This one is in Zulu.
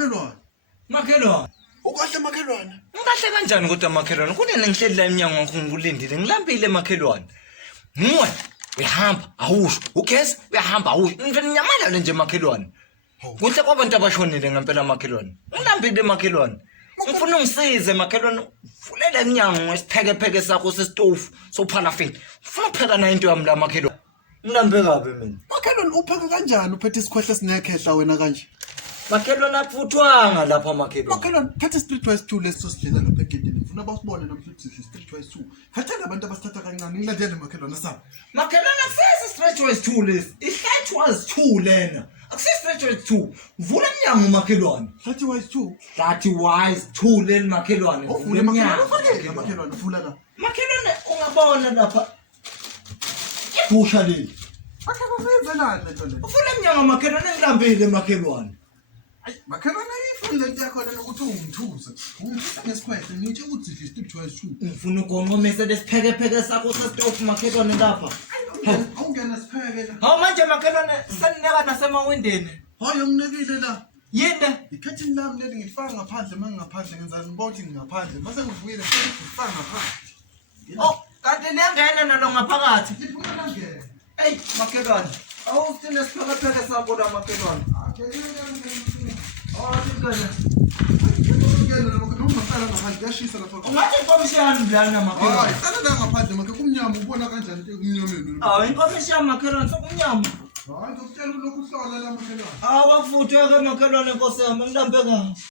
makhelwane. Makhelwane. Ukahle makhelwane. Ngikahle kanjani kodwa makhelwane? Kunini ngihleli la eminyango ngakho ngulindile. Ngilambile makhelwane. Nguwe uyahamba awusho. Ugesi uyahamba awusho. Nginyamala nje makhelwane. Kuhle kwabantu abashonile ngempela makhelwane. Ngilambile makhelwane. Ngifuna ungisize makhelwane. Vulela eminyango isipheke sakho sesitofu sophalafini. Ufuna ukupheka na into yami la makhelwane. Ngilambe kabi mina. Makhelwane uphaka kanjani uphethe isikhwehla sinekhehla wena kanje? Makhelwane aphuthwanga lapha makhelwane. Makhelwane phethe streetwise 2 lesizosidlela lapha egedini. Ngifuna basibone namhlanje sihle streetwise 2. Hathela abantu abasithatha kancane ngilandele makhelwane sami. Makhelwane akusese streetwise 2 lesi. Ihlatwise 2 lena. Akusese streetwise 2. Vula eminyango makhelwane. Streetwise 2. Streetwise 2 leli makhelwane. Uvule makhelwane ufake makhelwane vula la. Makhelwane ungabona lapha. Ibhusha leli. Makhelwane uyenzelani lento le? Uvula eminyango makhelwane ngilambile makhelwane. Makhelwane ifuna lento yakho lena ukuthi ungithuze. Ungithuze ngesikhwehla ngithi ukuthi sihle streetwise 2. Ngifuna ugonqomisa lesipheke sakho sesitofu makhelwane lapha. Awungena sipheke la. Hawu manje makhelwane senineka nasemawindeni. Hayi nginekile la. Yini? Ikhathini lami leli ngifaka ngaphandle mangaphandle ngenza ngibonke ngaphandle. Mase ngivuyile ngifaka ngaphandle. Oh, kanti liyangena nalo ngaphakathi. Liphuma langena. Hey, makhelwane. Awusithini sipheke sakho la makhelwane. Oh, singene. Ngiyena noma ngicala ngaphandle kuyashisa lapha. Ungathi inkomishani lana makhelwane. Hayi, sala la ngaphandle makhe kumnyama ubona kanjani kumnyameni. Awu inkomishani makhelwane sokumnyama. Hayi ngokutshela lokhu hlola la makhelwane. Awafuthwe ke makhelwane Nkosi yami ngilambe kabi.